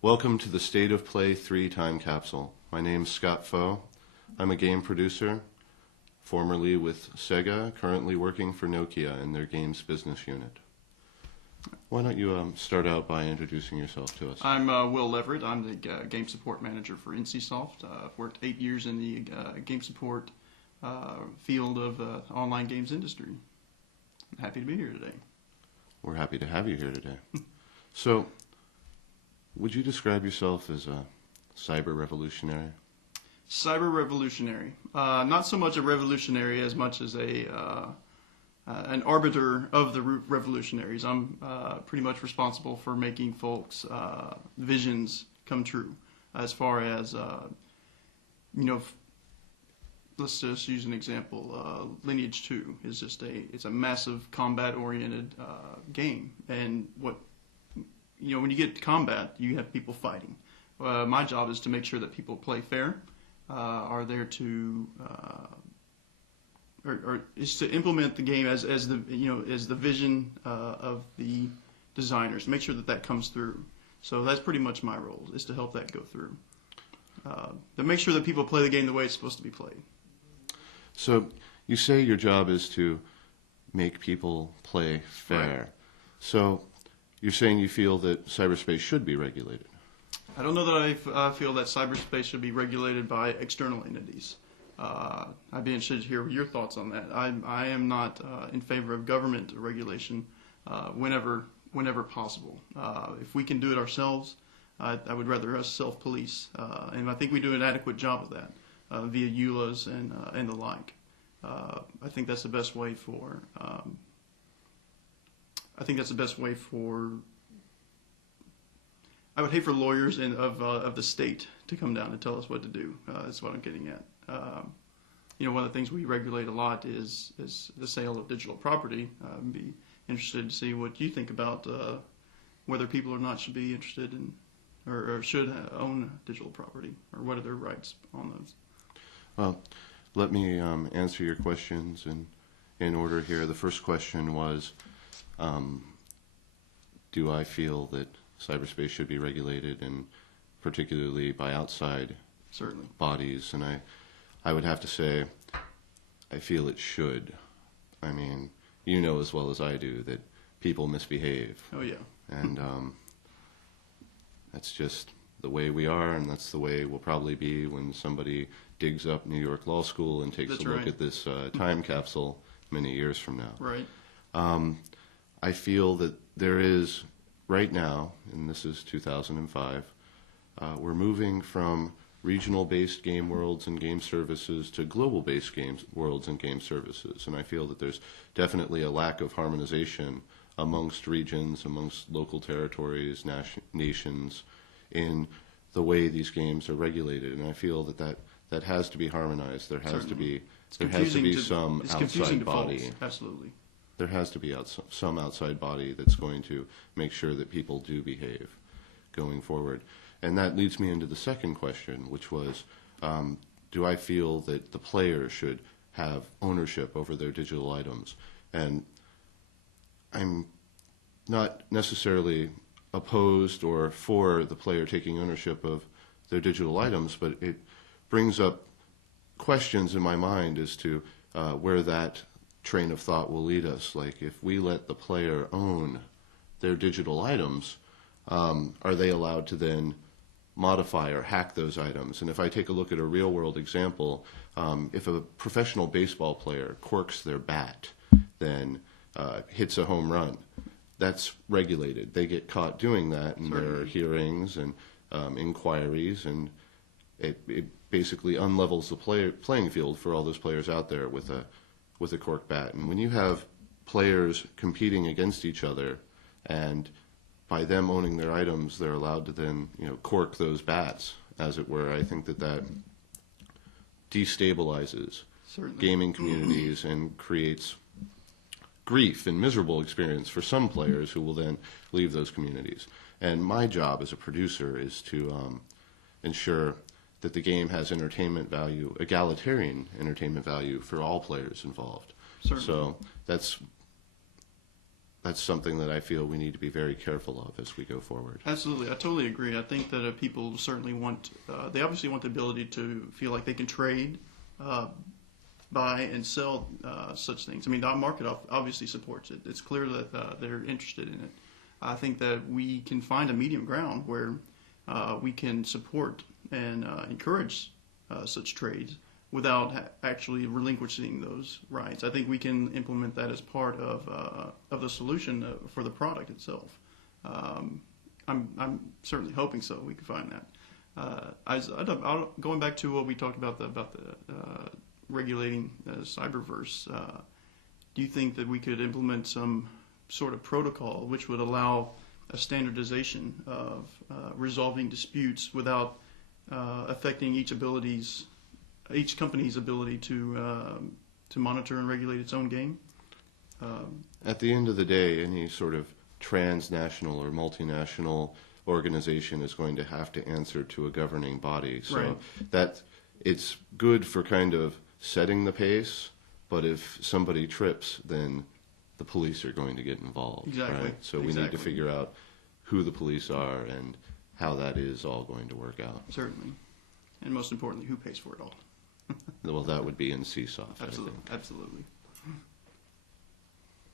Welcome to the State of Play 3 Time Capsule. My name's Scott Foe. I'm a game producer, formerly with Sega, currently working for Nokia in their games business unit. Why don't you start out by introducing yourself to us? I'm Will Leverett. I'm the game support manager for NCSoft. I've worked 8 years in the game support field of online games industry. I'm happy to be here today. We're happy to have you here today. So, would you describe yourself as a cyber revolutionary? Cyber revolutionary. Not so much a revolutionary as much as an arbiter of the revolutionaries. I'm pretty much responsible for making folks' visions come true. As far as, let's just use an example. Lineage 2 is it's a massive combat-oriented game. And when you get to combat, you have people fighting. My job is to make sure that people play fair, are there to, or is to implement the game as the vision of the designers. Make sure that comes through. So that's pretty much my role, is to help that go through. To make sure that people play the game the way it's supposed to be played. So you say your job is to make people play fair. Right. So you're saying you feel that cyberspace should be regulated? I don't know that I feel that cyberspace should be regulated by external entities. I'd be interested to hear your thoughts on that. I am not in favor of government regulation whenever possible. If we can do it ourselves, I would rather us self-police, and I think we do an adequate job of that via EULAs and the like. I think that's the best way for. I would hate for lawyers of the state to come down and tell us what to do. That's what I'm getting at. One of the things we regulate a lot is the sale of digital property. I'd be interested to see what you think about whether people or not should be interested in or should own digital property, or what are their rights on those. Well, let me answer your questions in order here. The first question was, do I feel that cyberspace should be regulated, and particularly by outside Certainly. bodies? And I would have to say I feel it should. I mean, you know as well as I do that people misbehave. Oh, yeah. And that's just the way we are, and that's the way we'll probably be when somebody digs up New York Law School and takes That's a look right. at this time capsule many years from now. Right. I feel that there is, right now, and this is 2005, we're moving from regional-based game worlds and game services to global-based game worlds and game services. And I feel that there's definitely a lack of harmonization amongst regions, amongst local territories, nations, in the way these games are regulated. And I feel that has to be harmonized. There has to be some outside body. Absolutely. There has to be some outside body that's going to make sure that people do behave going forward. And that leads me into the second question, which was, do I feel that the player should have ownership over their digital items? And I'm not necessarily opposed or for the player taking ownership of their digital items, but it brings up questions in my mind as to where that train of thought will lead us. Like, if we let the player own their digital items, are they allowed to then modify or hack those items? And if I take a look at a real-world example, if a professional baseball player corks their bat, then hits a home run, that's regulated. They get caught doing that, and there are hearings and inquiries, and it basically unlevels the playing field for all those players out there with a cork bat. And when you have players competing against each other, and by them owning their items, they're allowed to then cork those bats, as it were, I think that destabilizes gaming communities and creates grief and miserable experience for some players who will then leave those communities. And my job as a producer is to ensure that the game has entertainment value, egalitarian entertainment value for all players involved. Certainly. So that's that's something that I feel we need to be very careful of as we go forward. Absolutely, I totally agree. I think that people certainly want, they obviously want the ability to feel like they can trade, buy and sell such things. I mean, the market obviously supports it. It's clear that they're interested in it. I think that we can find a medium ground where we can support and encourage such trades without actually relinquishing those rights. I think we can implement that as part of the solution for the product itself. I'm certainly hoping so. We can find that. Going back to what we talked about the regulating the cyberverse, do you think that we could implement some sort of protocol which would allow a standardization of resolving disputes without affecting each company's ability to monitor and regulate its own game? At the end of the day, any sort of transnational or multinational organization is going to have to answer to a governing body. So Right. that it's good for kind of setting the pace, but if somebody trips, then the police are going to get involved. Exactly. Right? So we need to Exactly. figure out who the police are and how that is all going to work out. Certainly. And most importantly, who pays for it all? Well, that would be in CSOF. I Absolutely. think. Absolutely.